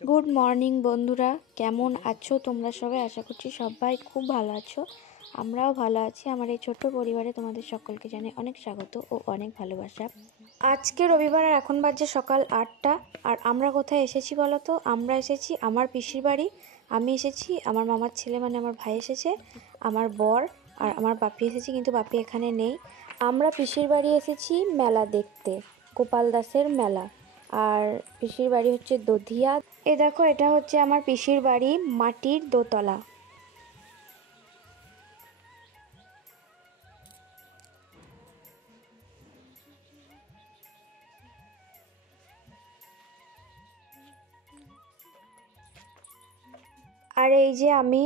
Good morning বন্ধুরা, কেমন আছো তোমরা সবাই? আশা করছি সবাই খুব ভালো আছো। আমরাও ভালো আছি। আমার এই ছোট্ট পরিবারে তোমাদের সকলকে জানাই অনেক স্বাগত ও অনেক ভালোবাসা। আজকে রবিবার আর এখন বাজে সকাল 8টা। আর আমরা কোথায় এসেছি বলো তো? আমরা এসেছি আমার পিসির বাড়ি। আমি এসেছি, আমার মামার ছেলে মানে আমার ভাই এসেছে, আমার বর আর আমার বাপি এসেছি, কিন্তু বাপি এখানে নেই। আমরা পিসির বাড়ি এসেছি মেলা দেখতে, গোপাল দাসের মেলা। আর পিসির বাড়ি হচ্ছে দধিয়া। এ দেখো, এটা হচ্ছে আমার পিসির বাড়ি, মাটির দোতলা। আর এই যে আমি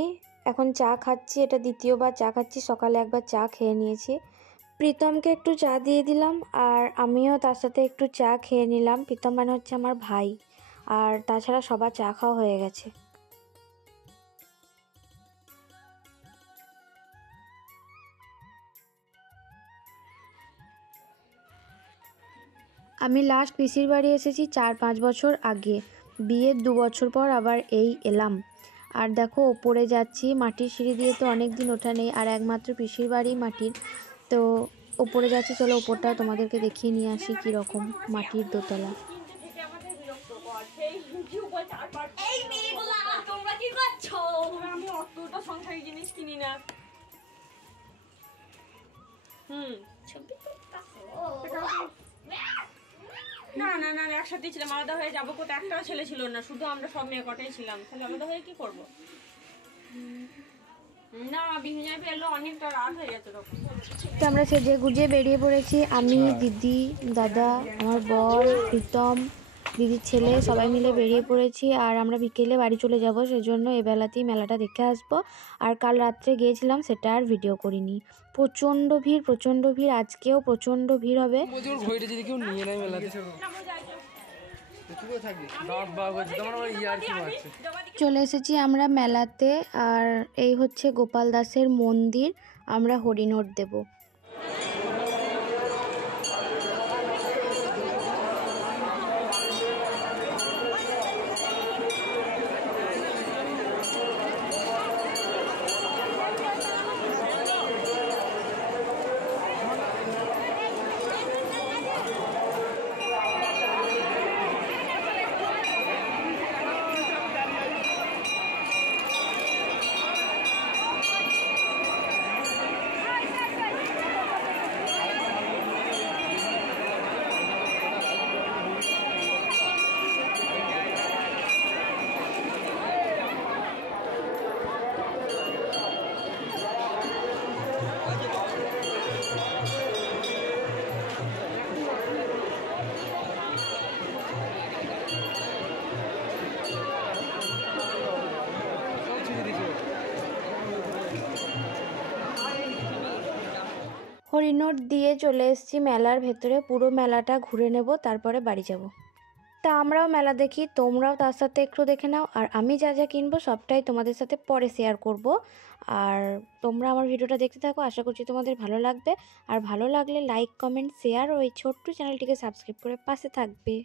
এখন চা খাচ্ছি, এটা দ্বিতীয়বার চা খাচ্ছি। সকালে একবার চা খেয়ে নিয়েছি। প্রীতমকে একটু চা দিয়ে দিলাম আর আমিও তার সাথে একটু চা খেয়ে নিলাম। প্রীতম মানে হচ্ছে আমার ভাই। আর তাছাড়া সবার চা খাওয়া হয়ে গেছে। আমি লাস্ট পিসির বাড়ি এসেছি 4-5 বছর আগে, বিয়ের 2 বছর পর আবার এই এলাম। আর দেখো ওপরে যাচ্ছি, মাটির সিঁড়ি দিয়ে তো অনেক দিন ওঠা নেই, আর একমাত্র পিসির বাড়ি মাটির, তো ওপরে যাচ্ছি। চলো ওপরটাও তোমাদেরকে দেখিয়ে নিয়ে আসি কীরকম মাটির দোতলা। না না না একসাথে ছিলাম, আলাদা হয়ে যাবো কোথাও? একটাও ছেলে ছিল না, শুধু আমরা সব মেয়ে কটাই ছিলাম। তাহলে আলাদা হয়ে কি করবো? না, বিহিনায় পেলো, অনেকটা রাত হয়ে গেছে তখন। তো আমরা সেজে গুজে বেরিয়ে পড়েছি, আমি, দিদি, দাদা, আমার বর, প্রীতম, দিদির ছেলে, সবাই মিলে বেরিয়ে পড়েছি। আর আমরা বিকেলে বাড়ি চলে যাব, সেজন্য এবেলাতেই মেলাটা দেখে আসবো। আর কাল রাত্রে গিয়েছিলাম, সেটা আর ভিডিও করিনি। প্রচণ্ড ভিড়, আজকেও প্রচণ্ড ভিড় হবে। চলে এসেছি আমরা মেলাতে। আর এই হচ্ছে গোপাল দাসের মন্দির, আমরা হরিণোট দেব। হরিণোট দিয়ে চলে এসেছি মেলার ভেতরে। পুরো মেলাটা ঘুরে নেব, তারপরে বাড়ি যাব। তা আমরাও মেলা দেখি, তোমরাও তার সাথে একটু দেখে নাও। আর আমি যা যা কিনবো সবটাই তোমাদের সাথে পরে শেয়ার করব। আর তোমরা আমার ভিডিওটা দেখতে থাকো, আশা করছি তোমাদের ভালো লাগবে। আর ভালো লাগলে লাইক, কমেন্ট, শেয়ার ও এই ছোট্ট চ্যানেলটিকে সাবস্ক্রাইব করে পাশে থাকবে।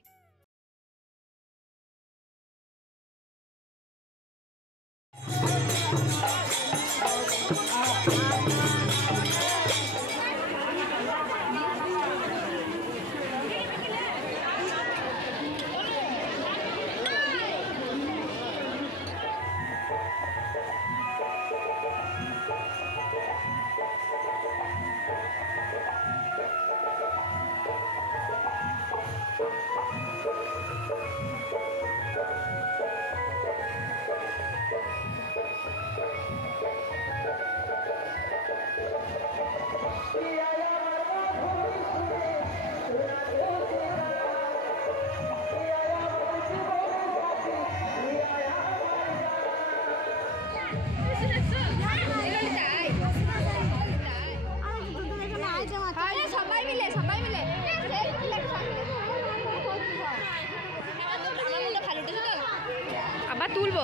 আবার তুলবো।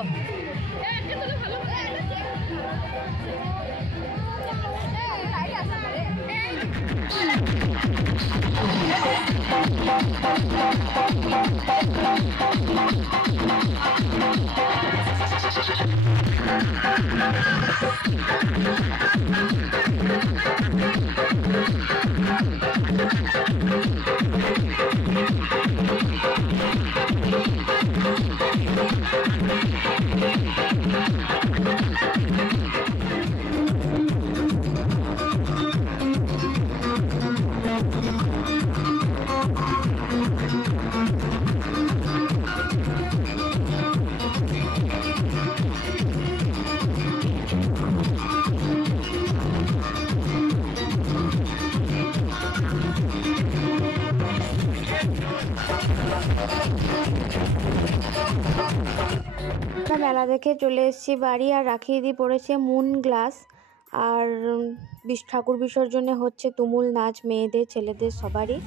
Thank you. মেলা দেখে চলে এসেছি বাড়ি, আর রাখি দিদি পড়েছে মুন গ্লাস। আর ঠাকুর বিসর্জনে হচ্ছে তুমুল নাচ, মেয়েদের ছেলেদের সবারই।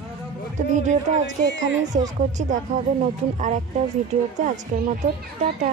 তো ভিডিওটা আজকে এখানেই শেষ করছি, দেখা হবে নতুন আর একটা ভিডিওতে। আজকের মতো টাটা।